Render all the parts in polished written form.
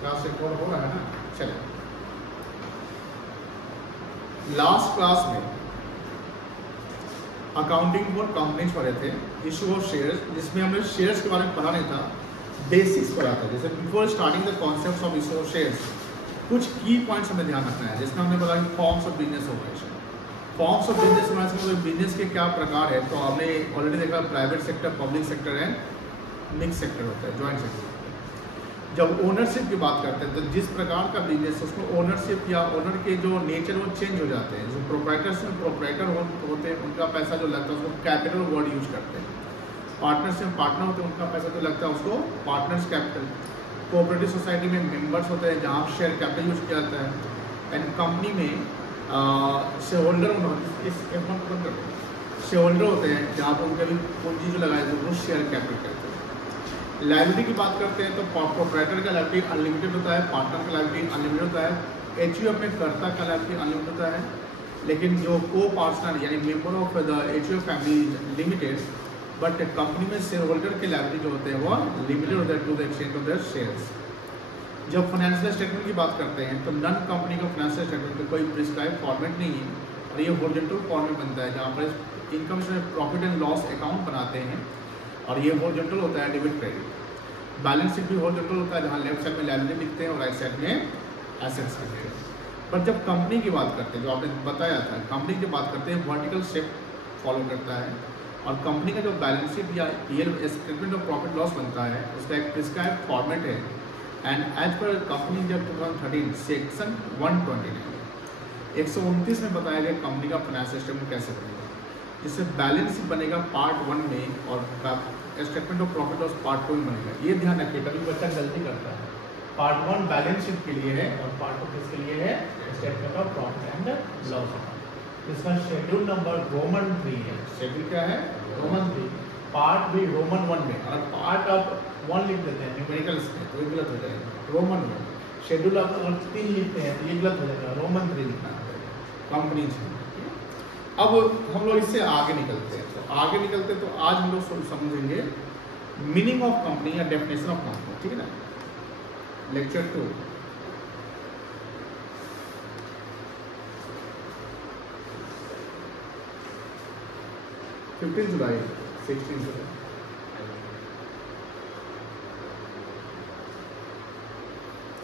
Class record हो रहा है ना? चलिए, लास्ट क्लास में अकाउंटिंग फॉर कंपनीज पढ़े थे, इशू ऑफ शेयर्स, जिसमें हमने शेयर्स के बारे में पढ़ा नहीं था, बेसिक्स पढ़ा था। जैसे before starting the concepts of issue of shares कुछ की पॉइंट्स हमें ध्यान रखना है, जिसमें हमने बताया कि forms of business operation, forms of business operation, business के क्या प्रकार है। तो हमने ऑलरेडी देखा प्राइवेट सेक्टर, पब्लिक सेक्टर है, मिक्स सेक्टर होता है, जॉइंट सेक्टर। जब ओनरशिप की बात करते हैं तो जिस प्रकार का बिजनेस है उसमें ओनरशिप या ओनर के जो नेचर वो चेंज हो जाते हैं। जो प्रोप्राइटर्स में प्रोप्राइटर होते हैं उनका पैसा जो लगता है उसको कैपिटल वर्ड यूज करते हैं। पार्टनर्स में पार्टनर होते हैं उनका पैसा जो लगता है उसको पार्टनर्स कैपिटल। कोऑपरेटिव सोसाइटी में मेंबर्स होते हैं जहाँ शेयर कैपिटल यूज किया जाता है। एंड कंपनी में शेयर होल्डर होते हैं जहाँ पर उनके भी पूंजी जो लगाए जाते हैं वो शेयर कैपिटल कहते हैं। लायबिलिटी की बात करते हैं तो प्रोप्राइटर का लायबिलिटी अनलिमिटेड होता है, पार्टनर का लायबिलिटी अनलिमिटेड होता है, एचयूएफ में कर्ता का लायबिलिटी अनलिमिटेड होता है। लेकिन जो को पार्टनर यानी member of the HUF family limited, but company में शेयर होल्डर के लायबिलिटी जो होते हैं वो लिमिटेड होता है to the extent of their shares. जब फाइनेंशियल स्टेटमेंट की बात करते हैं तो नन कंपनी का फाइनेंशियल स्टेटमेंट का कोई प्रिस्क्राइब फॉर्मेट नहीं है और ये हॉरिजॉन्टल फॉर्मेट बनता है जहाँ पर इनकम से प्रॉफिट एंड लॉस अकाउंट बनाते हैं और ये हॉरिजॉन्टल होता है डेबिट क्रेडिट। बैलेंस शीट भी हॉरिजॉन्टल होता है जहाँ लेफ्ट साइड में लायबिलिटी लिखते हैं और राइट साइड में एसेट्स लिखते हैं। पर जब कंपनी की बात करते हैं, जो आपने बताया था, कंपनी की बात करते हैं वर्टिकल शिफ्ट फॉलो करता है और कंपनी का जो बैलेंस शीट या स्टेटमेंट ऑफ प्रॉफिट लॉस बनता है उसका एक प्रिस्क्राइब फॉर्मेट है। एंड एज पर कंपनी जब 2013 सेक्शन 129 में बताया गया कंपनी का फाइनेंशियल स्टेटमेंट कैसे बनेगा, जिससे बैलेंस शीट बनेगा पार्ट 1 में और statement of profit loss part 2 में बनेगा। ये ध्यान रखिए, कभी बच्चा गलती करता है। पार्ट 1 बैलेंस शीट के लिए है और पार्ट 2 किसके लिए है? Statement of profit and loss account. इसका शेड्यूल नंबर रोमन 3 है। शेड्यूल क्या है? रोमन 3। पार्ट भी रोमन 1 में, और पार्ट आप 1 लिख देते हैं न्यूमेरिकल्स में तो ये गलत हो जाएगा। रोमन में शेड्यूल आप अगर 3 लिखते हैं तो ये गलत हो जाएगा, रोमन 3 लिखना है कंपनी से। अब हम लोग इससे आगे निकलते हैं, तो आगे निकलते तो आज हम लोग समझेंगे मीनिंग ऑफ कंपनी या डेफिनेशन ऑफ कंपनी, ठीक है ना। लेक्चर 2 15 जुलाई 16 जुलाई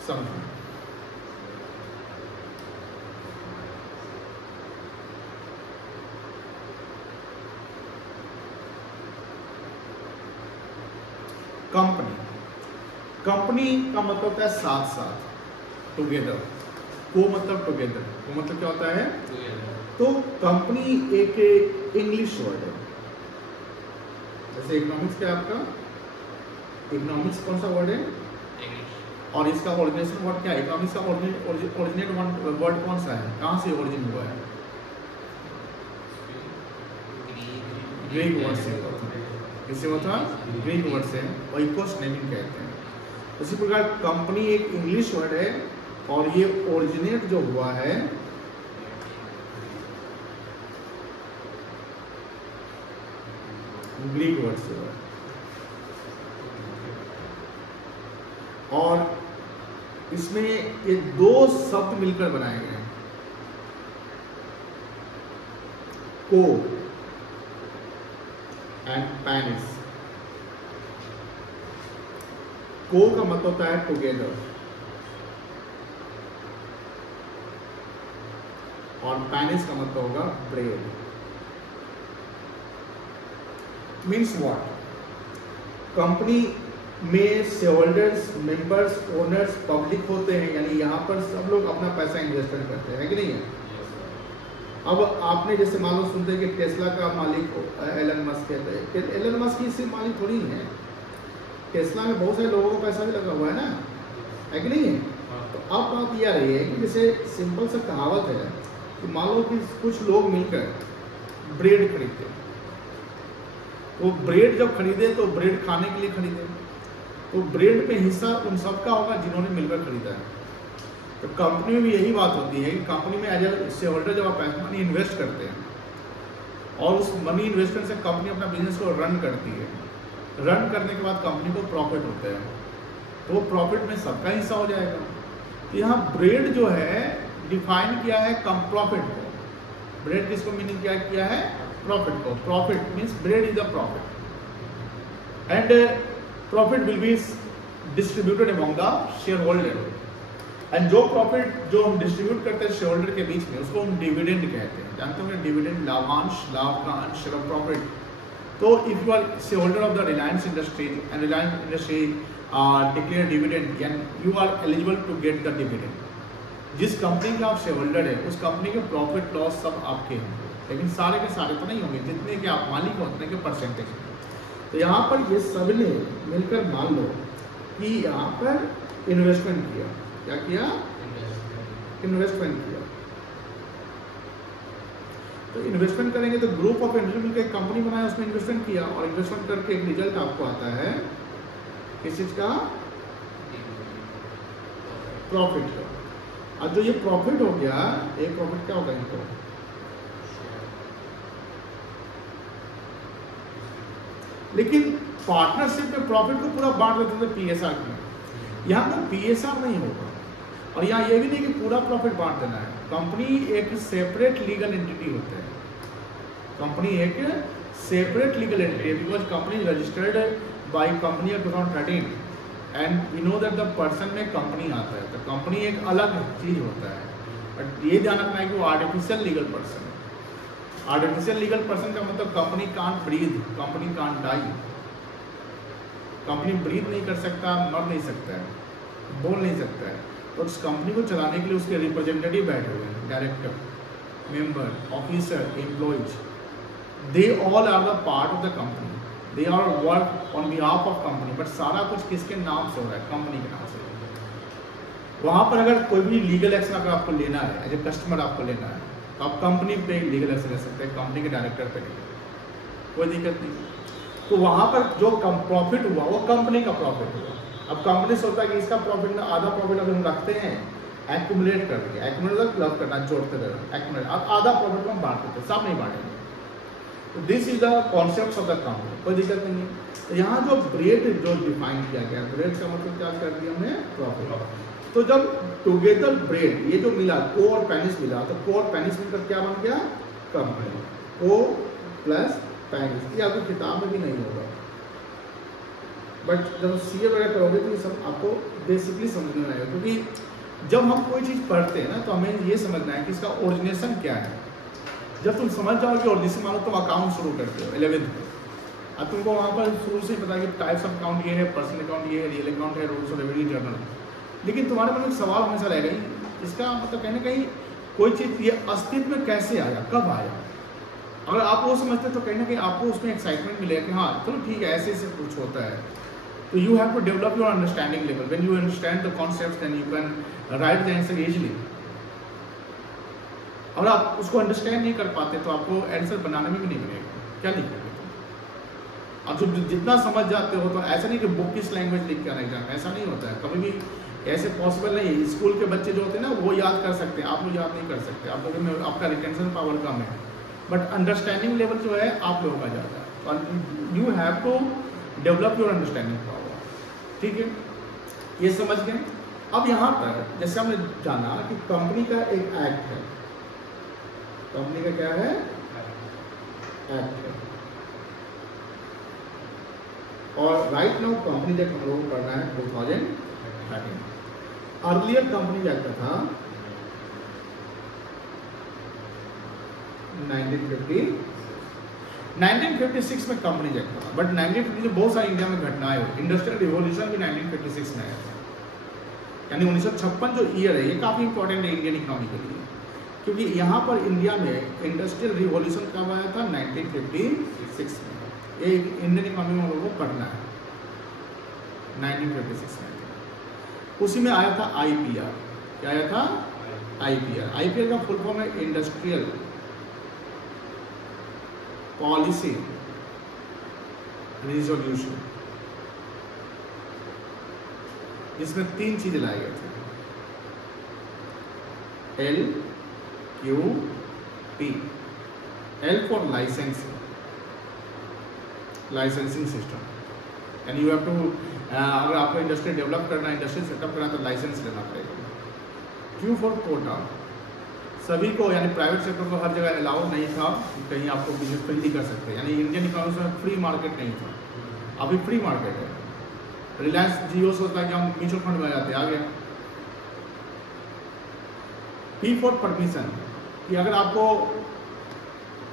समझो। कंपनी, कंपनी का मतलब होता है साथ साथ, टुगेदर। को मतलब टुगेदर, को मतलब क्या होता है? तो कंपनी एक इंग्लिश वर्ड है। जैसे इकोनॉमिक्स क्या है आपका? इकोनॉमिक्स कौन सा वर्ड है? और इसका ओरिजिनेशन वर्ड क्या है? इकोनॉमिक्स का ओरिजिनेट वर्ड कौन सा है? कहाँ से ओरिजिन हुआ है? ग्रीक वर्ड से। किससे होता है? ग्रीक वर्ड से, और इकोस नेमिंग कहते हैं। उसी प्रकार कंपनी एक इंग्लिश वर्ड है और ये ओरिजिनेट जो हुआ है ग्रीक वर्ड से हुआ, और इसमें ये 2 शब्द मिलकर बनाए गए हैं, को एंड पैनिस। को का मतलब होता है टुगेदर और पैनिस का मतलब होगा ब्रेड। Means what? कंपनी में शेयरहोल्डर्स, मेंबर्स, ओनर्स, पब्लिक होते हैं, यानी यहाँ पर सब लोग अपना पैसा इन्वेस्टमेंट करते हैं, है कि नहीं है? अब आपने जैसे मान लो सुनते हैं कि टेस्ला का मालिक एलन मस्क है, एलन मस्क की सिर्फ मालिक थोड़ी है, टेस्ला में बहुत सारे लोगों का पैसा भी लगा हुआ है ना, है कि नहीं है? तो अब बात यह रही है कि जैसे सिंपल सा कहावत है कि मान लो कि कुछ लोग मिलकर ब्रेड खरीदते हैं, तो ब्रेड जब खरीदे तो ब्रेड खाने के लिए खरीदे, तो ब्रेड में हिस्सा उन सबका होगा जिन्होंने मिलकर खरीदा है। तो कंपनी में भी यही बात होती है कि कंपनी में एज ए शेयर होल्डर जब आप मनी इन्वेस्ट करते हैं और उस मनी इन्वेस्टमेंट से कंपनी अपना बिजनेस को रन करती है, रन करने के बाद कंपनी को प्रॉफिट होता है, तो वो प्रॉफिट में सबका हिस्सा हो जाएगा। तो यहाँ ब्रेड जो है डिफाइन किया है कम प्रॉफिट को। ब्रेड किसको मीनिंग किया है? प्रॉफिट को। Profit means bread is the profit and profit will be distributed among the share holder. And जो प्रॉफिट जो हम डिस्ट्रीब्यूट करते हैं शेयर होल्डर के बीच में उसको हम डिविडेंड कहते हैं। जानते होंगे डिविडेंड, लाभांश, लाभ का अंश, शेयर ऑफ प्रॉफिट। तो if you are share holder of the Reliance Industries and Reliance Industries declare dividend and you are eligible to get the dividend. जिस कंपनी के आप शेयर होल्डर है उस कंपनी के प्रॉफिट लॉस सब आपके होंगे, लेकिन सारे के सारे तो नहीं होंगे, जितने के आप मालिक हो उतने के परसेंटेज। तो यहाँ पर ये सब ने मिलकर मान लो कि यहाँ पर इन्वेस्टमेंट किया। क्या किया? इन्वेस्टमेंट किया। तो इन्वेस्टमेंट करेंगे तो ग्रुप ऑफ इंडिविजुअल मिलकर एक कंपनी बनाया, उसमें इन्वेस्टमेंट किया और इन्वेस्टमेंट करके एक रिजल्ट आपको आता है किस चीज का? प्रॉफिट का। अब जो ये प्रॉफिट हो गया, एक प्रॉफिट क्या होगा इनको? लेकिन पार्टनरशिप में प्रॉफिट को पूरा बांट देते थे पीएसआर में। यहाँ पर पीएसआर नहीं होगा और यहाँ ये भी नहीं कि पूरा प्रॉफिट बांट देना है। कंपनी एक सेपरेट लीगल एंटिटी होता है। कंपनी एक सेपरेट लीगल एंटिटी है because company registered by company of 2013 and we know that the person में कंपनी आता है। तो कंपनी एक अलग चीज होता है। बट ये ध्यान रखना है कि वो आर्टिफिशियल लीगल पर्सन है। आर्टिफिशियल लीगल पर्सन का मतलब company can't breathe, company can't die. Company breathe नहीं कर सकता, मर नहीं सकता है, बोल नहीं सकता है। तो उस कंपनी को चलाने के लिए उसके रिप्रेजेंटेटिव बैठे हुए हैं, director, member, officer, employees, they all are the part of the company, they are work on behalf of company. But सारा कुछ किसके नाम से हो रहा है? कंपनी के नाम से। वहाँ पर अगर कोई भी लीगल एक्शन अगर आपको लेना है, एज ए कस्टमर आपको लेना है, तो आप कंपनी पे लीगल एक्शन ले सकते हैं, कंपनी के डायरेक्टर पे नहीं, कोई दिक्कत नहीं। तो वहाँ पर जो प्रॉफिट हुआ वो कंपनी का प्रॉफिट हुआ। अब कंपनी सोचता है कि इसका प्रॉफिट में आधा प्रॉफिट अगर हम रखते हैं, एक्यूमुलेट कर देंगे, एक्यूमुलेट क्लब करना, जोड़ते रहना, एक्यूमुलेट, अब आधा प्रॉफिट को हम बांट देते हैं, सब नहीं बांटेंगे। तो this is the concept of the company, कोई दिक्कत नहीं है। तो यहाँ जो ब्रेड जो डिफाइन किया गया, ब्रेड का मतलब क्या कर दिया हमने? प्रॉफिट। तो जब टुगेदर ब्रेड ये जो मिला, को और पेनिस मिला, तो को और पेनिस मिलकर क्या बन गया? कंपनी। को प्लस पेनिस। ये आपको किताब में भी नहीं होगा, बट जब सीए वगैरह करोगे तो ये सब आपको बेसिकली समझ में आएगा। क्योंकि जब हम कोई चीज़ पढ़ते हैं ना तो हमें ये समझना है कि इसका ओरिजिनेशन क्या है। जब तुम समझ जाओगे ओरिजिनेशन, मानो तुम अकाउंट शुरू करते हो 11th में, अब तुमको वहाँ पर शुरू से पता है कि टाइप्स ऑफ अकाउंट ये है, पर्सनल अकाउंट ये है, रियल अकाउंट है, रूल्स ऑफ रेवेन्यू जर्नल। लेकिन तुम्हारे मन में सवाल हमेशा रहेगा, इसका मतलब कहीं ना कहीं कोई चीज़ ये अस्तित्व में कैसे आया, कब आया। अगर आप वो समझते तो कहीं ना कहीं आपको उसमें एक्साइटमेंट मिलेगा कि हाँ चलो ठीक है, ऐसे ऐसे कुछ होता है। तो you have to develop your understanding level. When you understand the concepts then you can write the answer easily. अगर आप उसको अंडरस्टैंड नहीं कर पाते तो आपको आंसर बनाने में भी नहीं बनेगा, क्या लिखोगे। आप जब जितना समझ जाते हो तो ऐसा नहीं कि बुक किस लैंग्वेज लिख कर नहीं जाना, ऐसा नहीं होता है, कभी भी ऐसे पॉसिबल नहीं है। स्कूल के बच्चे जो होते हैं ना वो याद कर सकते हैं, आप लोग याद नहीं कर सकते, आप लोगों में आपका रिटेंशन पावर कम है, बट अंडरस्टैंडिंग लेवल जो है आप लोगों का ज़्यादा है। और you have to develop your understanding power. ठीक है, ये समझ गए। अब यहाँ पर जैसे हमने जाना कि कंपनी का एक एक्ट है, कंपनी का क्या है? एक्ट है। और राइट नाउ कंपनी एक्ट हम लोगों को पढ़ना है 2013। अर्लियर कंपनी एक्ट था 1956 में कंपनी एक्ट था, बट 1950 में बहुत सारी इंडिया में घटनाएं हुई। इंडस्ट्रियल रिवॉल्यूशन भी 1956 में आया था, यानी 1956 जो ईयर है ये काफ़ी इंपॉर्टेंट है इंडियन इकोनॉमी के लिए, क्योंकि यहाँ पर इंडिया में इंडस्ट्रियल रिवॉल्यूशन कब आया था? 1956 में। ये इंडियन इकोनॉमी में हम लोगों को पढ़ना है। 1956 में उसी में आया था आईपीआर। क्या आया था? आईपीआर। आईपीआर का फुल फॉर्म है इंडस्ट्रियल पॉलिसी रिजोल्यूशन, जिसमें 3 चीजें लाई गई थी, LQP। L for licensing system, यानी यू हैव टू, अगर आपको इंडस्ट्री डेवलप करना है, इंडस्ट्री सेटअप करना है तो लाइसेंस लेना पड़ेगा। क्यों फॉर कोटा, सभी को यानी प्राइवेट सेक्टर को हर जगह अलाउ नहीं था, कहीं आपको बिजनेस फ्रीली कर सकते, यानी इंडियन इकोनॉमी में फ्री मार्केट नहीं था, अभी फ्री मार्केट है। रिलायंस जियो सोचता है कि हम म्यूचुअल फंड में जाते, आ गया। पी फॉर परमिशन, कि अगर आपको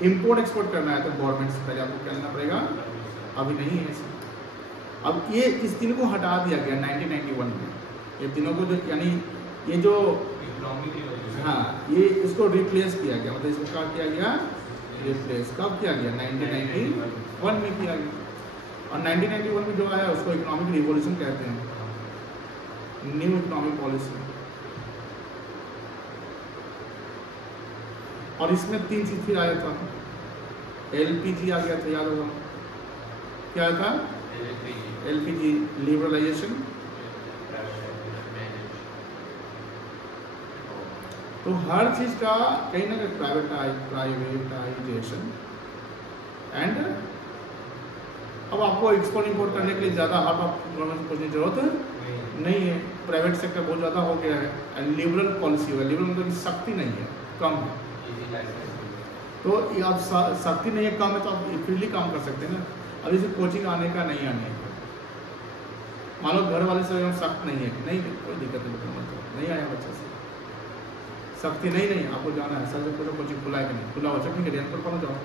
इंपोर्ट एक्सपोर्ट करना है तो गवर्नमेंट से पहले आपको क्या लेना पड़ेगा, अभी नहीं है इसमें। अब ये इस तीनों को हटा दिया गया 1991 में, ये तीनों को जो यानी ये जो हाँ ये इसको रिप्लेस किया गया, मतलब इसको क्या किया गया, रिप्लेस कब किया गया, 1991 में किया गया। और 1991 में जो आया उसको इकोनॉमिक रिवॉल्यूशन कहते हैं, न्यू इकोनॉमिक पॉलिसी। और इसमें 3 चीज फिर आया था, एलपीजी आ गया था, याद होगा क्या था, एलपीजी लिबरलाइजेशन। तो हर चीज का कहीं ना कहीं प्राइवेटाइजेशन। एंड अब आपको एक्सपोर्ट इंपोर्ट करने के लिए ज़्यादा हार्ड ऑफ गवर्नमेंट को जरूरत नहीं है, प्राइवेट सेक्टर बहुत ज़्यादा हो गया है, एंड लिबरल पॉलिसी हो गया। लिबरल मतलब सख्ती नहीं है, कम है। तो अब सख्ती नहीं है, कम है, तो आप फ्रीली काम कर सकते हैं ना। अब जैसे कोचिंग आने का नहीं आने का, मान लो घर वाले से सख्त नहीं है, नहीं कोई दिक्कत नहीं आया बच्चा से, सख्ती नहीं आपको जाना है, सर पूछो कोचिंग खुला है कि नहीं खुला, बच्चा ठीक है रेंट पर पहुँच जाओ,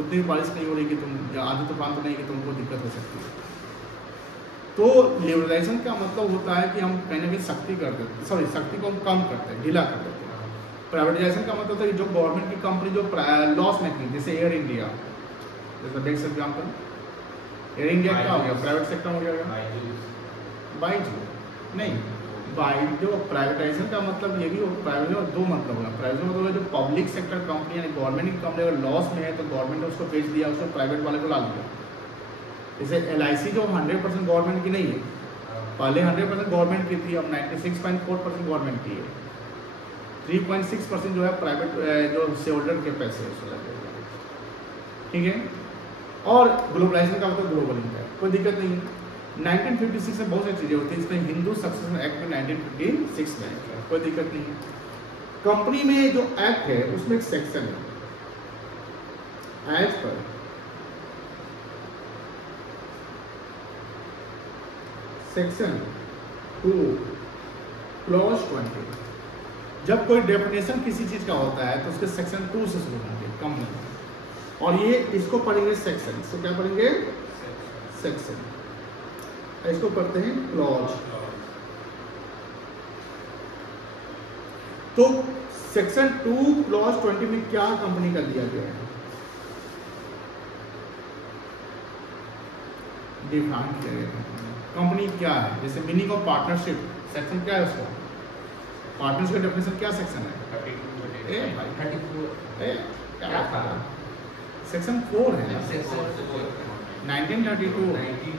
उतनी बारिश नहीं हो रही कि तुम, या आधी तूफान तो नहीं कि तुमको दिक्कत हो सकती है। तो लिबरलाइजेशन का मतलब होता है कि हम कहीं ना कहीं सख्ती कर देते, सॉरी सख्ती को हम कम करते हैं, ढीला कर देते हैं। प्राइवेटाइजेशन का मतलब होता है कि जो गवर्नमेंट की कंपनी जो लॉस मेकिंग, जैसे एयर इंडिया, जैसे बेस्ट एग्जाम्पल, एयर इंडिया क्या हो गया, प्राइवेट सेक्टर हो गया, बाईजू नहीं बाई। जो प्राइवेटाइजेशन का मतलब ये भी प्राइवेट में दो मतलब होगा, प्राइवेट मतलब जो पब्लिक सेक्टर कंपनी यानी गवर्नमेंट की कंपनी अगर लॉस में है तो गवर्नमेंट ने उसको बेच दिया, उसको प्राइवेट वाले को ला दिया। जैसे एलआईसी जो 100% गवर्नमेंट की नहीं है, पहले 100% गवर्नमेंट की थी, अब 96.4% गवर्नमेंट की है, 3.6% जो है प्राइवेट जो शेयर होल्डर के पैसे है उसको लगे, ठीक है। और ग्लोबलाइजेशन का मतलब ग्लोबलिंग है, कोई दिक्कत नहीं है। 1956 में बहुत सारी चीज़ें होती हैं, इसमें हिंदू सक्सेशन एक्ट में 1956 में, कोई दिक्कत नहीं है। कंपनी में जो एक्ट है उसमें एक सेक्शन है, एज पर सेक्शन 2 क्लॉज 20, जब कोई डेफिनेशन किसी चीज का होता है तो उसके सेक्शन 2 से शुरू होंगे कंपनी, और ये इसको पढ़ेंगे सेक्शन, इसको क्या पढ़ेंगे, सेक्शन, इसको पढ़ते हैं क्लॉज। तो सेक्शन 2 क्लॉज 20 में क्या कंपनी का दिया गया है, डिफाइन किया गया है कंपनी क्या है। जैसे मीनिंग ऑफ पार्टनरशिप, सेक्शन क्या है उसका, पार्टनरशिप का डेफिनेशन क्या सेक्शन है, 34 सेक्शन 4 है, 1932।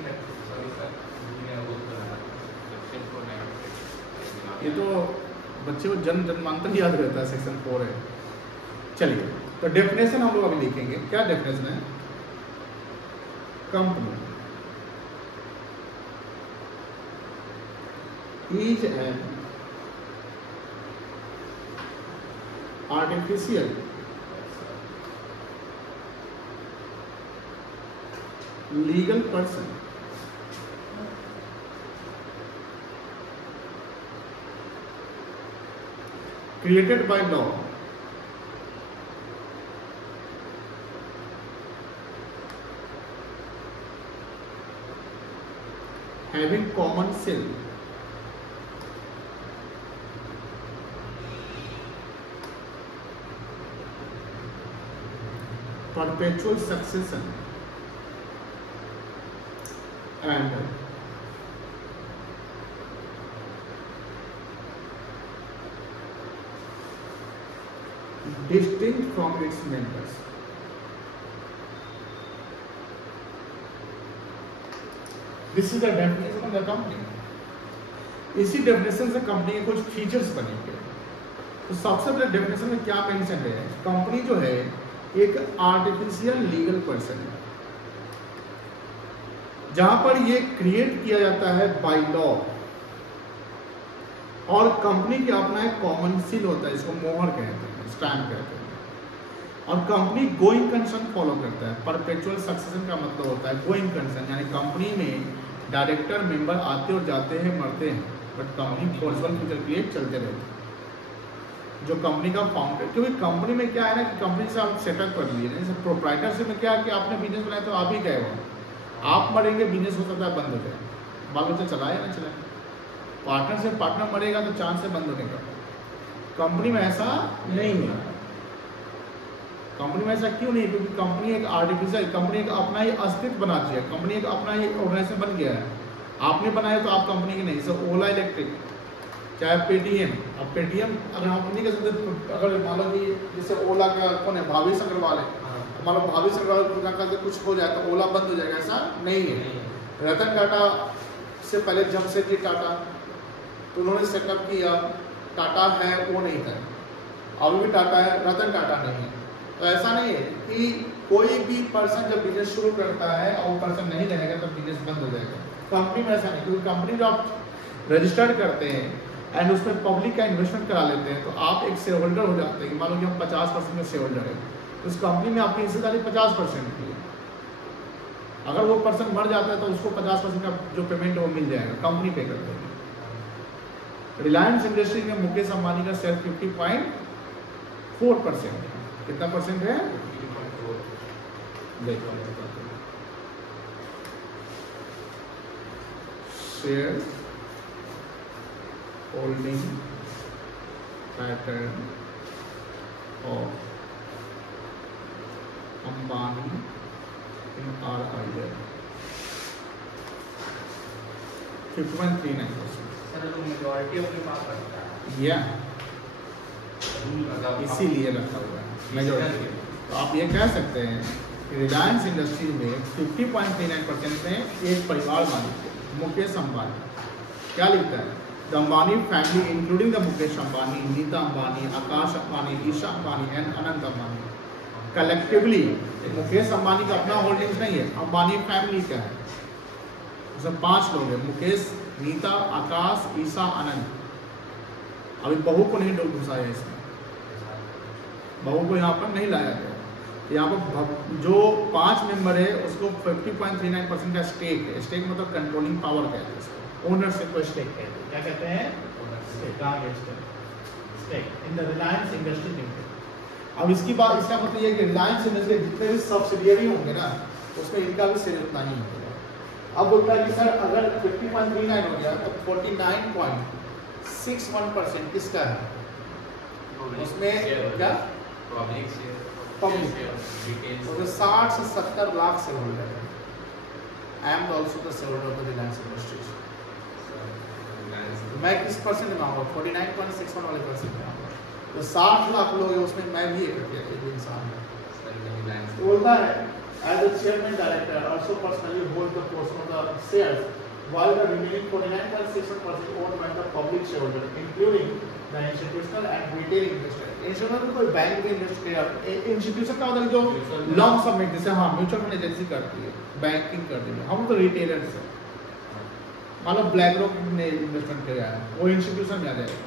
ये तो बच्चे को जन्मांतर याद रहता है, सेक्शन 4 है। चलिए तो डेफिनेशन हम लोग अभी लिखेंगे, क्या डेफिनेशन है, company is an artificial legal person created by law having common shell perpetual succession and distinct from its members. This is the definition of the company. इसी डेफिनेशन से कंपनी के कुछ फीचर्स बनेंगे। तो सबसे पहले डेफिनेशन में क्या मेंशन है, कंपनी जो है एक आर्टिफिशियल लीगल पर्सन है। जहां पर ये क्रिएट किया जाता है बाय लॉ, और कंपनी के अपना एक कॉमन सील होता है, इसको मोहर कहते हैं, स्टैम्प कहते हैं, और कंपनी गोइंग कंसर्न फॉलो करता है। परपेचुअल सक्सेशन का मतलब होता है गोइंग कंसर्न, यानी कंपनी में डायरेक्टर मेंबर आते और जाते हैं, मरते हैं, बट कंपनी फॉर्चुअल फ्यूचर के लिए चलते रहते हैं। जो कंपनी का फाउंडर, क्योंकि कंपनी में क्या है ना कि कंपनी से आप सेटअप कर लिए, जैसे प्रोप्राइटरशिप में क्या है कि आपने बिजनेस बनाया तो आप ही गए हो, आप मरेंगे बिजनेस हो सकता है बंद हो जाए, बाल बच्चा चलाए या ना चलाए। पार्टनर से पार्टनर मरेगा तो चांस है बंद होने का। कंपनी में ऐसा नहीं है। कंपनी में ऐसा क्यों नहीं? क्योंकि कंपनी एक आर्टिफिशियल, कंपनी एक अपना ही अस्तित्व बना चाहिए, कंपनी एक अपना ही ऑर्गेनाइजेशन बन गया है। आपने बनाया तो आप कंपनी की नहीं। जैसे ओला इलेक्ट्रिक, चाहे पेटीएम, अब पेटीएम अगर हम नहीं कर सकते, अगर मान लो कि जैसे ओला का कौन है, भावेश अग्रवाल है, मान लो भावेश अग्रवाल का कुछ हो जाए तो ओला बंद हो जाएगा, ऐसा नहीं है। रतन टाटा से पहले जमशेदजी टाटा, तो उन्होंने सेटअप किया, टाटा है वो नहीं था, अभी भी टाटा है, रतन टाटा नहीं है। तो ऐसा नहीं है कि कोई भी पर्सन जब बिजनेस शुरू करता है और वो पर्सन नहीं रहेगा तो बिजनेस बंद हो जाएगा। कंपनी में ऐसा नहीं, क्योंकि कंपनी जब आप रजिस्टर्ड करते हैं एंड उसमें पब्लिक का इन्वेस्टमेंट करा लेते हैं तो आप एक शेयर होल्डर हो जाते हैं। मान लो कि हम 50% का शेयर होल्डर है, तो उस कंपनी में आपकी हिस्सेदारी 50% की है। अगर वो पर्सन मर जाता है तो उसको 50% का जो पेमेंट है वो मिल जाएगा, कंपनी पे करते हैं। रिलायंस इंडस्ट्री में मुकेश अंबानी का शेयर 50.4% है। कितना परसेंट है? देखो, share holding pattern of Ambani in RIL 50.39%। इसीलिए रखा हुआ है मेजॉरिटी। तो आप ये कह सकते हैं कि रिलायंस इंडस्ट्री में 50.39% में एक परिवार मालिक है, मुकेश अंबानी। क्या लिखता है? The Ambani family including the Mukesh Ambani, Nita Ambani, Akash Ambani, Isha Ambani and Anant Ambani collectively. Mukesh Ambani का अपना होल्डिंग्स नहीं है, अंबानी फैमिली का है। उसमें 5 लोग हैं, मुकेश, नीता, आकाश, ईशा, अनंत। अभी बहू को नहीं घुसाया इसमें, बहू को यहाँ पर नहीं लाया गया। यहाँ पर जो 5 मेंबर है उसको 50.39% का स्टेक है। स्टेक मतलब कंट्रोलिंग पावर कहते हैं इसको, ओनरशिप को स्टेक कहते हैं। क्या कहते हैं? Stake in the Reliance Industry limited. अब इसकी बात, इसका मतलब ये कि रिलायंस इंडस्ट्री जितने भी सब्सिडियरी होंगे ना उसमें इनका भी शेयर उतना ही होगा। अब बोलता है कि सर अगर 50.39 हो गया तो 49.61% किसका है? उसमें क्या? पब्लिक। तो 60 से 70 लाख शेयर होल्डर है। I am also the share holder of the Reliance industries. मैं किस परसेंट में आऊँगा? 49.61 वाले परसेंट में आऊँगा। तो 60 लाख लोग हैं उसमें मैं भी एक इंसान हूँ। बोलता है as a chairman director also personally hold the portion of the shares while the remaining 49.61% owned by the public shareholder including the institutional and retail investor। Institution में कोई बैंक भी इन्वेस्ट किया, इंस्टीट्यूशन का मतलब जो लॉन्ग सम में, जैसे हाँ म्यूचुअल फंड एजेंसी करती है, बैंकिंग करती है, हम तो रिटेलर्स हैं। मान लो ब्लैक रॉक ने इन्वेस्टमेंट किया है, वो इंस्टीट्यूशन में आ जाएगा।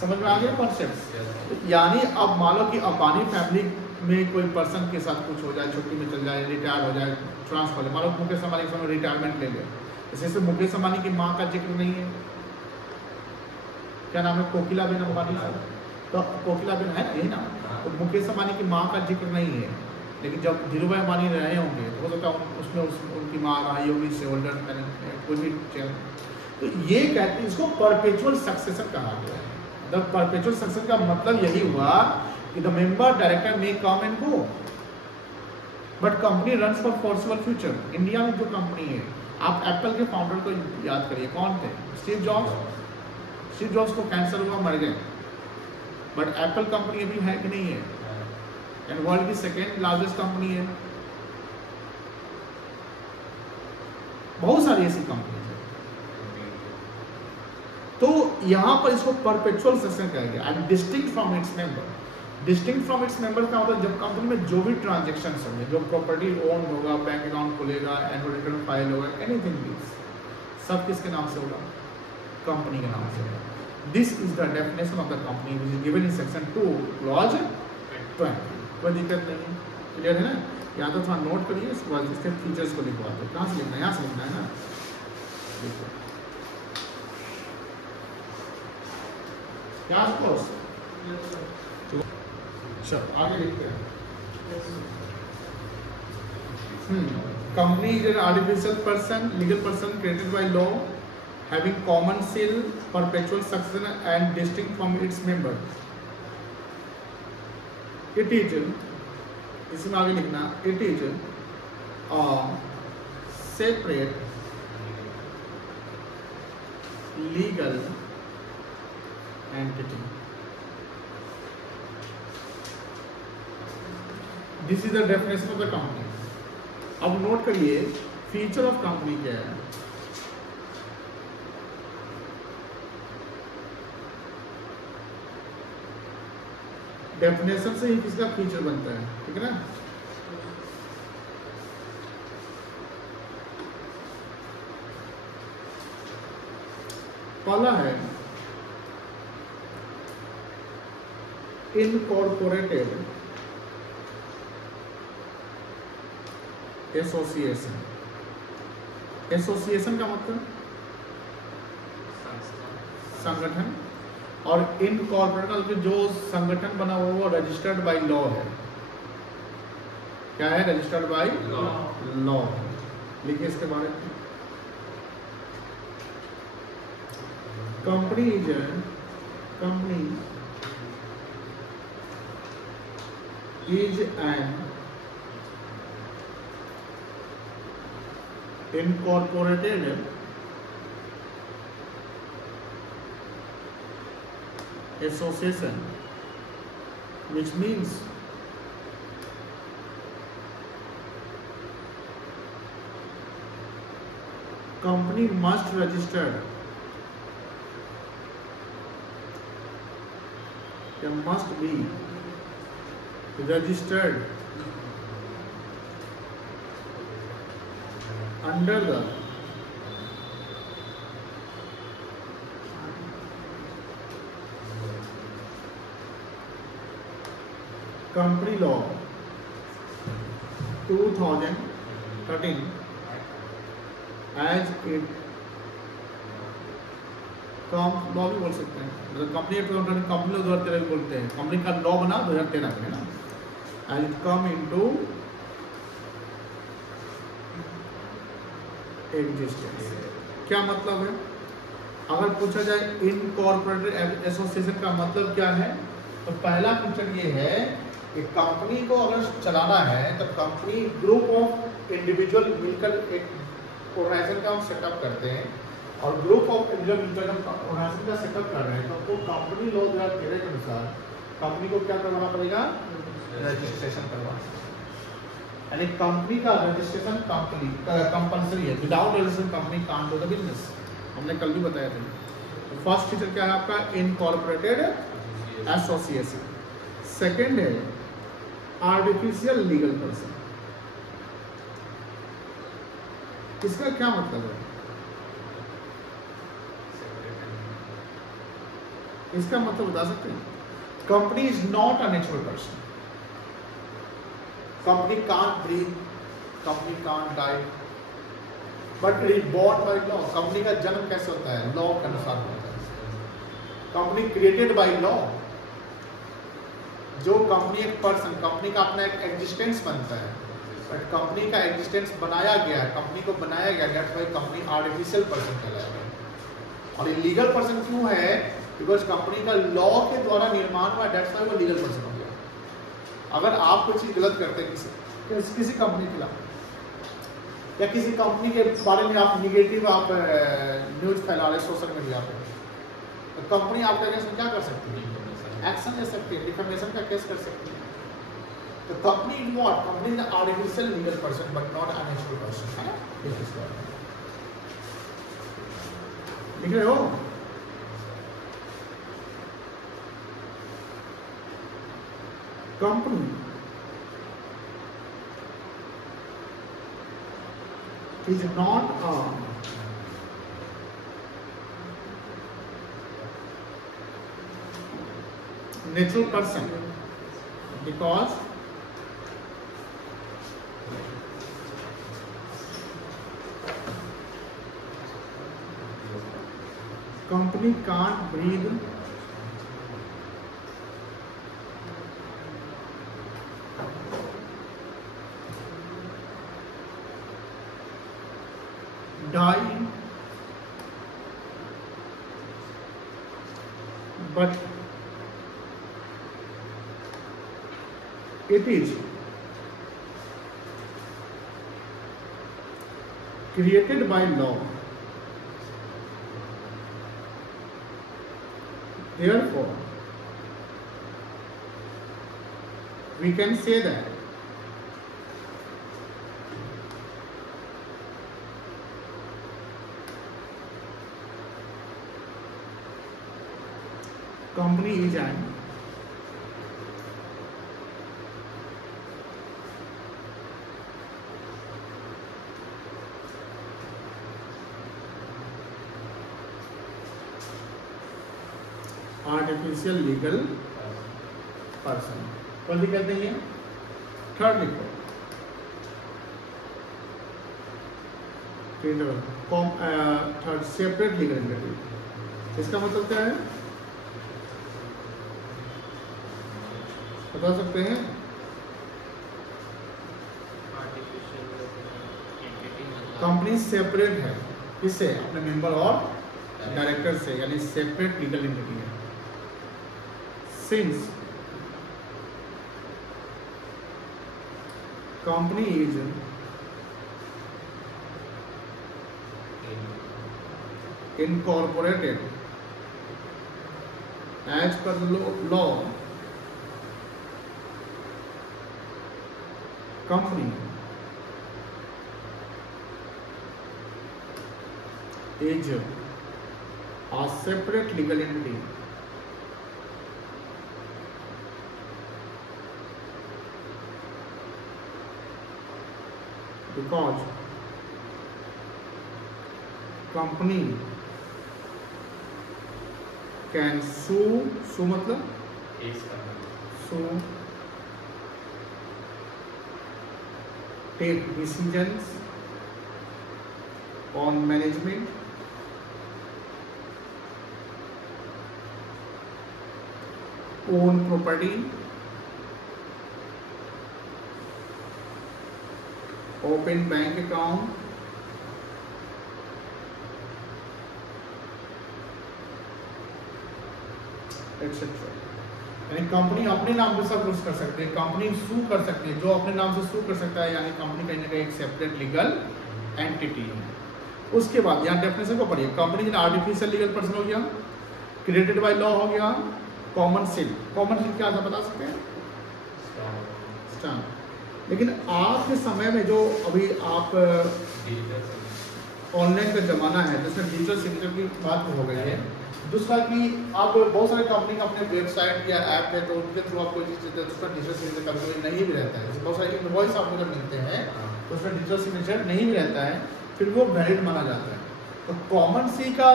समझ में आ गया कॉन्सेप्ट? यानी अब मान लो कि अंबानी फैमिली में कोई पर्सन के साथ कुछ हो जाए, छुट्टी में चल जाए, रिटायर हो जाए, ट्रांसफर, मान लो मुकेश अंबानी के समय रिटायरमेंट ले ले, जैसे मुकेश अंबानी की माँ का जिक्र नहीं है, क्या नाम है? कोकिलाबेन अंबानी सर, तो कोकिलाबेन है यही ना। तो मुकेश अंबानी की माँ का जिक्र नहीं है, लेकिन जब धीरूभाई अंबानी रहे होंगे तो हो सकता है उसमें उनकी माँ रही होगी शेयर होल्डर, कोई भी चेयर। तो ये कहते हैं इसको परपेचुअल सक्सेशन कहा गया है। द परपेचुअल सक्सेशन का मतलब यही हुआ कि the member director may come and go but company runs for foreseeable future. India में जो कंपनी है, आप एप्पल के फाउंडर को याद करिए, कौन थे? Steve jobs. स्टीव जॉब्स को कैंसर हुआ, मर गए, बट एप्पल कंपनी अभी है कि नहीं है? एंड वर्ल्ड की सेकेंड लार्जेस्ट कंपनी है। बहुत सारी ऐसी कंपनी है। तो यहाँ पर इसको परपेचुअल सक्सेशन कहा गया and distinct from its member distinct from its member का मतलब जब कंपनी में जो भी ट्रांजेक्शन होंगे, जो प्रॉपर्टी ओन होगा, बैंक अकाउंट खुलेगा, एनुअल रिटर्न फाइल होगा, एनीथिंग दिस, सब किसके नाम से होगा? कंपनी के नाम से होगा। This is the definition of the company which is given in section 2 clause 20। कोई दिक्कत नहीं है, क्लियर है ना? या तो थोड़ा नोट करिए, इसके बाद इसके फीचर्स को लिखवाते हैं। कहाँ से लिखना है? यहाँ से लिखना है ना। देखो क्या सपोज, चलो आगे लिखते हैं। Company is an artificial person, legal person created by law, having common seal, perpetual succession and distinct from its member. It is, इसमें आगे लिखना, it is separate legal entity. This is the definition of the company. अब note करिए feature of company क्या है। Definition से ही किसका feature बनता है, ठीक है ना? पहला है इनकॉर्पोरेटेड एसोसिएशन। एसोसिएशन का मतलब संगठन, और इनकॉर्पोरेटेड जो संगठन बना हुआ वो रजिस्टर्ड बाय लॉ है। क्या है? Registered by law. लिखिए इसके बारे में। Company is an incorporated association, which means company must registered, there must be registered under the company law 2013 as it law भी बोल सकते हैं, मतलब कंपनी एक्ट 2013 कंपनी 2013 बोलते हैं, कंपनी का लॉ बना 2013 में ना। And it come into existence. क्या मतलब है? अगर पूछा जाए इनकॉर्पोरेटेड एसोसिएशन का मतलब क्या है, तो पहला क्वेश्चन ये है कि कंपनी को अगर चलाना है तो कंपनी ग्रुप ऑफ इंडिविजुअल मिलकर एक ऑर्गेनाइजेशन का हम सेटअप करते हैं, और ग्रुप ऑफ इंडिविजुअल मिलकर हम ऑर्गेनाइजेशन का सेटअप कर रहे हैं, तो कंपनी लॉ 2013 के अनुसार कंपनी को क्या करवाना पड़ेगा? रजिस्ट्रेशन करवाना। यानी कंपनी का रजिस्ट्रेशन कंपल्सरी है। Without registration company can't do the business. हमने कल भी बताया था। तो फर्स्ट फीचर क्या है आपका? Incorporated association. सेकंड है आर्टिफिशियल लीगल पर्सन। इसका क्या मतलब है? इसका मतलब बता सकते हैं? Company is not a natural person. Company can't breathe, company can't die, but it is born by law. Company का जन्म कैसे होता है? लॉ के अनुसार होता है। Company created by law. जो कंपनी एक पर्सन, कंपनी का अपना एक एग्जिस्टेंस बनता है, बट कंपनी का एग्जिस्टेंस बनाया गया है, कंपनी को बनाया गया, that's why company artificial person कहलाएगा। और ये लीगल पर्सन क्यों है? बिकॉज कंपनी का लॉ के द्वारा निर्माण हुआ, दैट्स व्हाई वो लीगल पर्सन हो गया। अगर आप कोई चीज गलत करते हैं किसी कंपनी के खिलाफ, या किसी कंपनी के बारे में आप निगेटिव आप न्यूज फैला रहे सोशल मीडिया पे, तो कंपनी आपके अगेंस्ट क्या कर सकती है? एक्शन ले सकती है, डिफेमेशन का केस कर सकती है। तो company is what? Company is artificial legal person but not a natural person, है ना? लिख रहे हो? तो company is not a natural person because company can't breathe die but it is created by law. Therefore, we can say that company is an artificial legal person. कौन कहते हैं? Third लिखो, थर्ड सेपरेट लीगल एंटिटी। इसका मतलब क्या है बता सकते हैं? कंपनी सेपरेट है किससे? अपने मेंबर और डायरेक्टर से, यानी सेपरेट लीगल एंटिटी है। Since company is incorporated as per law, company is a separate legal entity because company can sue मतलब sue, take decisions on management, own property, open bank account, etcetera. यानी company अपने नाम पे सब कुछ कर सकती है, कंपनी सू कर सकती है, जो अपने नाम से सू कर सकता है, यानी कंपनी कहीं ना कहीं एक सेपरेट लीगल एंटिटी है। उसके बाद यहाँ डेफिनेशन को पढ़िए। कंपनी आर्टिफिशियल लीगल पर्सन हो गया, क्रिएटेड बाय लॉ हो गया, कॉमन सिल। कॉमन सिल क्या था बता सकते हैं? स्टैम्प। लेकिन आज के समय में जो अभी आप ऑनलाइन का ज़माना है जिसमें डिजिटल सिग्नेचर की बात हो गई है, दूसरा कि आप बहुत सारे कंपनी अपने वेबसाइट या ऐप है तो उनके थ्रू आप कोई चीज़ देते हैं, उसका डिजिटल सिग्नेचर कभी कभी नहीं भी रहता है। बहुत सारे इनवॉइस आपको जब मिलते हैं तो उसमें डिजिटल सिग्नेचर नहीं भी रहता है, फिर वो वैलिड माना जाता है। तो कॉमन सी का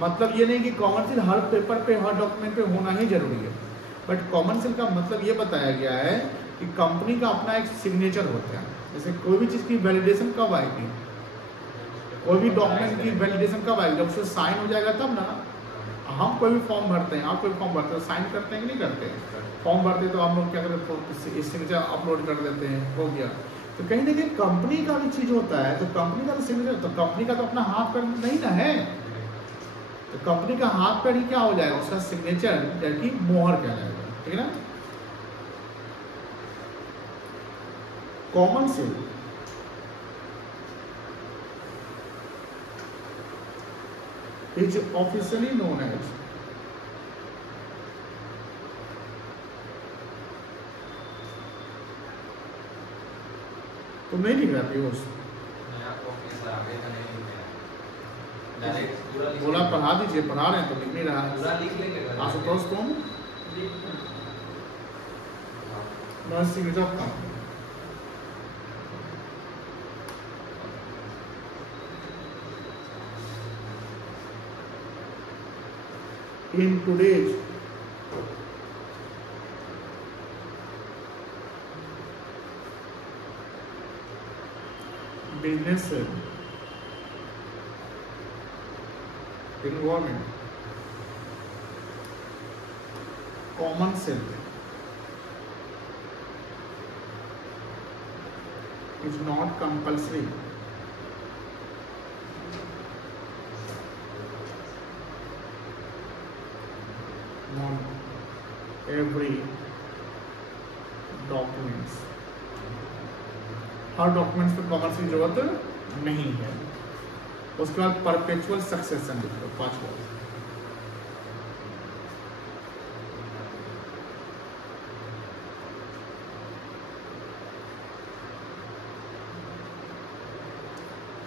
मतलब ये नहीं कि कॉमन सील हर पेपर पे हर डॉक्यूमेंट पे होना ही जरूरी है, बट कॉमन सील का मतलब ये बताया गया है कि कंपनी का अपना एक सिग्नेचर होता है। जैसे कोई भी चीज़ की वैलिडेशन कब आएगी, कोई भी डॉक्यूमेंट की वैलिडेशन कब आएगी? जब उससे साइन हो जाएगा तब ना। हम कोई भी फॉर्म भरते हैं, आप कोई फॉर्म भरते हैं, साइन करते हैं कि नहीं करते हैं? फॉर्म भरते तो हम लोग क्या करते हैं, सिग्नेचर अपलोड कर देते हैं, हो गया। तो कहीं ना कहीं कंपनी का भी चीज़ होता है, तो कंपनी का तो सिग्नेचर, तो कंपनी का तो अपना हाथ पैर नहीं ना है, तो कंपनी का हाथ पैर ही क्या हो जाएगा? उसका सिग्नेचर यानी मोहर कहलाएगा, ठीक है ना। Common seal is officially known as तो नहीं लिख रहा पीयूष, बोला पढ़ा दीजिए, पढ़ा रहे हैं तो लिख नहीं रहा। आशुतोष तुम no series of company. In today's business environment, common sense is not compulsory. On every documents, her documents पे कॉमर्स की जरूरत नहीं है। उसके बाद परपेचुअल सक्सेशन लिख लो 5 वर्ड।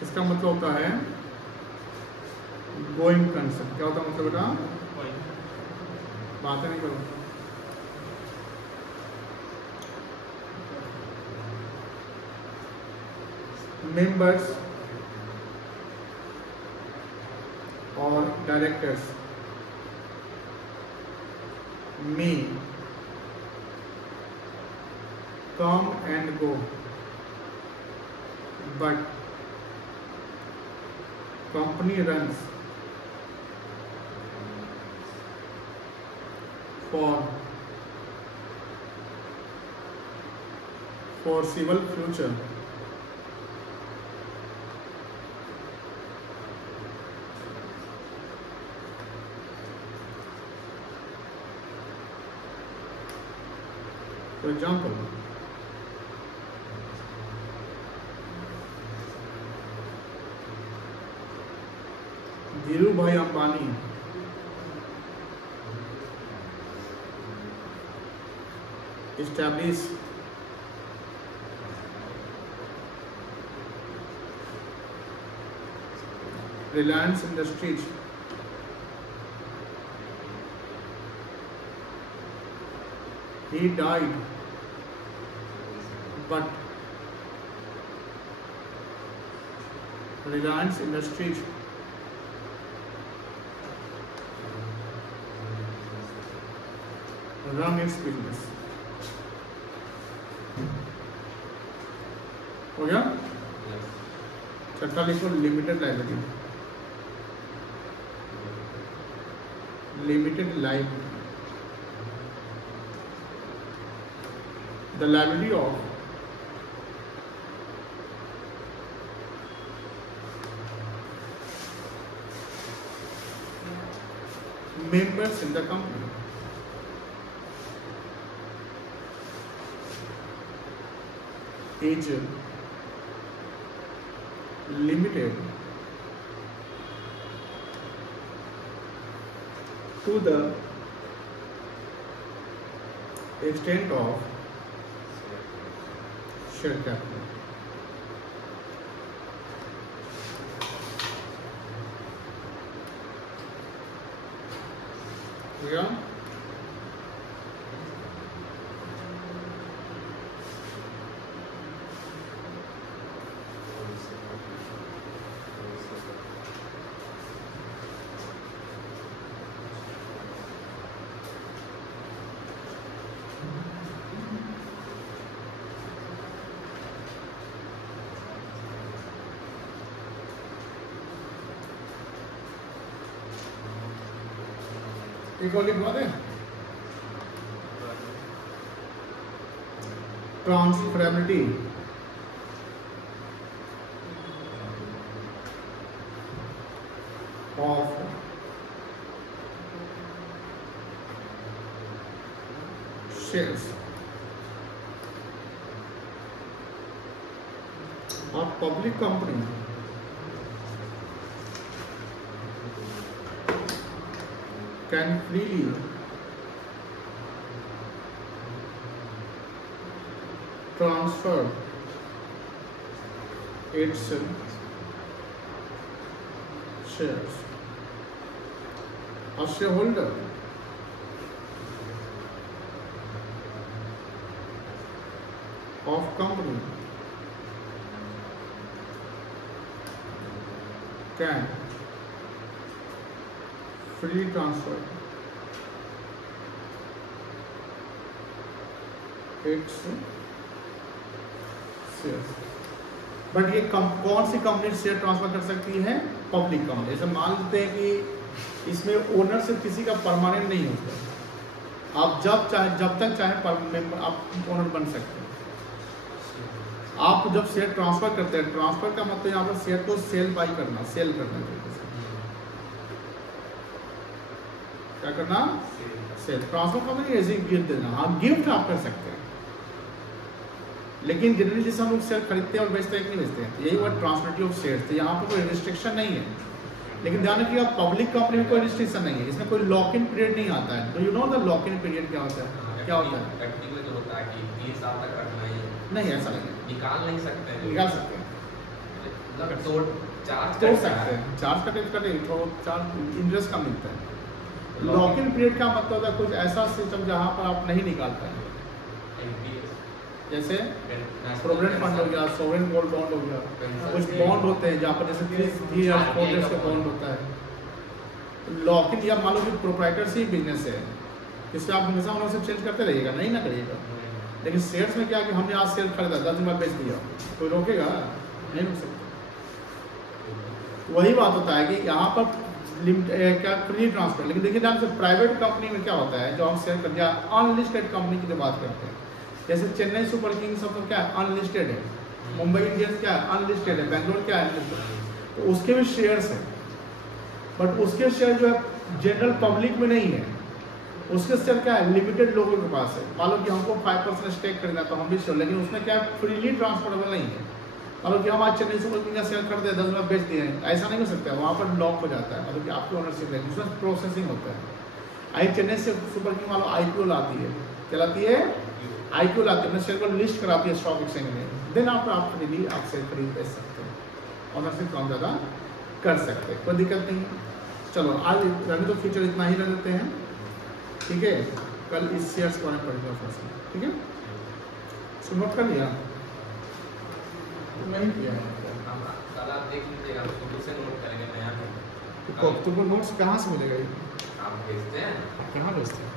इसका मतलब होता है गोइंग कंसर्न। क्या होता है मतलब बेटा? बातें नहीं करो। मेंबर्स और directors may come and go, but company runs for foreseeable future for example Dhirubhai Ambani establish Reliance Industries he died but Reliance Industries run its business। हो गया? छठा लिखो limited liability. Limited liability, the liability of members in the company is limited to the extent of share capital। Yeah? एक और लिखवा दें, transferability of shares of public company can freely transfer its shares। A shareholder of company can free transfer it's shares. But ये कौन सी company share transfer कर सकती है? Public company. जैसे मान लेते हैं कि इसमें ओनरशिप किसी का परमानेंट नहीं होता, आप जब तक चाहे आप ओनर बन सकते हैं। आप जब शेयर ट्रांसफर करते हैं, ट्रांसफर का मतलब यहाँ पर शेयर को सेल बाई करना, सेल करना, क्या करना? सेल। ट्रांसफर का मतलब ऐसे गिफ्ट देना। हाँ, गिफ्ट आप कर सकते हैं, लेकिन जनरली जैसे हम लोग शेयर खरीदते हैं और बेचते हैं कि नहीं बेचते हैं, यही वर्ड ट्रांसफर ऑफ शेयर्स। तो यहाँ पर कोई रिस्ट्रिक्शन नहीं है, लेकिन ध्यान रखिए आप पब्लिक कंपनी में कोई रिस्ट्रिक्शन नहीं है, इसमें कोई लॉक इन पीरियड नहीं आता है। तो you know the lock in period क्या होता है? क्या होता है? जो होता है कि 3 साल तक रखना है, नहीं ऐसा नहीं है, निकाल नहीं सकते हैं, निकाल सकते हैं, मतलब तोड़ चार्ज तोड़ सकते हैं, चार्ज कटे तो चार्ज इंटरेस्ट कम मिलता है। लॉक इन पीरियड का मतलब होता है कुछ ऐसा सिस्टम जहाँ पर आप नहीं निकाल पाएंगे, जैसे प्रोविडेंट फंड हो गया, सोवरेन गोल्ड बॉन्ड हो गया, कुछ बॉन्ड होते हैं जहाँ पर जैसे 3 इयर्स 4 इयर्स का बॉन्ड होता है। लॉक इन या मान लो कि प्रोप्राइटरशिप ही बिजनेस है, इससे आप हमेशा ओनरशिप चेंज करते रहिएगा, नहीं ना करिएगा। लेकिन शेयर्स में क्या कि हमने आज शेयर खरीदा, 10 दिन बाद बेच दिया, कोई रोकेगा? नहीं रोक सकता। वही बात होता है कि यहाँ पर क्या फ्री ट्रांसफर। लेकिन देखिए ध्यान से, प्राइवेट कंपनी में क्या होता है, जो हम शेयर कर दिया, अनलिस्टेड कंपनी की जो बात करते हैं, जैसे चेन्नई सुपर किंग्स सब तो क्या है? अनलिस्टेड है। मुंबई इंडियंस क्या है? अनलिस्टेड है। बैंगलोर क्या है? तो उसके भी शेयर्स हैं, बट उसके शेयर जो है जनरल पब्लिक में नहीं है, उसके शेयर क्या है? लिमिटेड लोगों के पास है। मान लो कि हमको 5% स्टेक खरीदना तो हम भी शेयर, लेकिन उसमें क्या है? फ्रीली ट्रांसफरेबल नहीं है। मान लो कि हम आज चेन्नई सुपर किंग का शेयर खरीदे, 10 दिन बेच दिए, ऐसा नहीं हो सकता, वहाँ पर लॉक हो जाता है, मतलब कि आपकी ओनरशिप है, उसमें प्रोसेसिंग होता है। आई चेन्नई से सुपर किंग वालों IPO लाती है, चलाती है IPO लाती है, अपने शेयर को लिस्ट कराती है स्टॉक एक्सचेंज में, देन आप फ्रीली आप शेयर खरीद बेच सकते हैं, ओनरशिप कम ज़्यादा कर सकते हैं, कोई दिक्कत नहीं। चलो आज रहने तो फ्यूचर इतना ही रह देते हैं, ठीक है। कल इस शेयर्स के बारे में पढ़ेगा फर्स्ट, ठीक है। सो नोट कर लिया? नहीं किया है, कल आप देख लीजिएगा, शुरू से नोट करेंगे नया में। तुमको नोट्स कहाँ से मिलेगा? आप भेजते हैं? कहाँ भेजते हैं?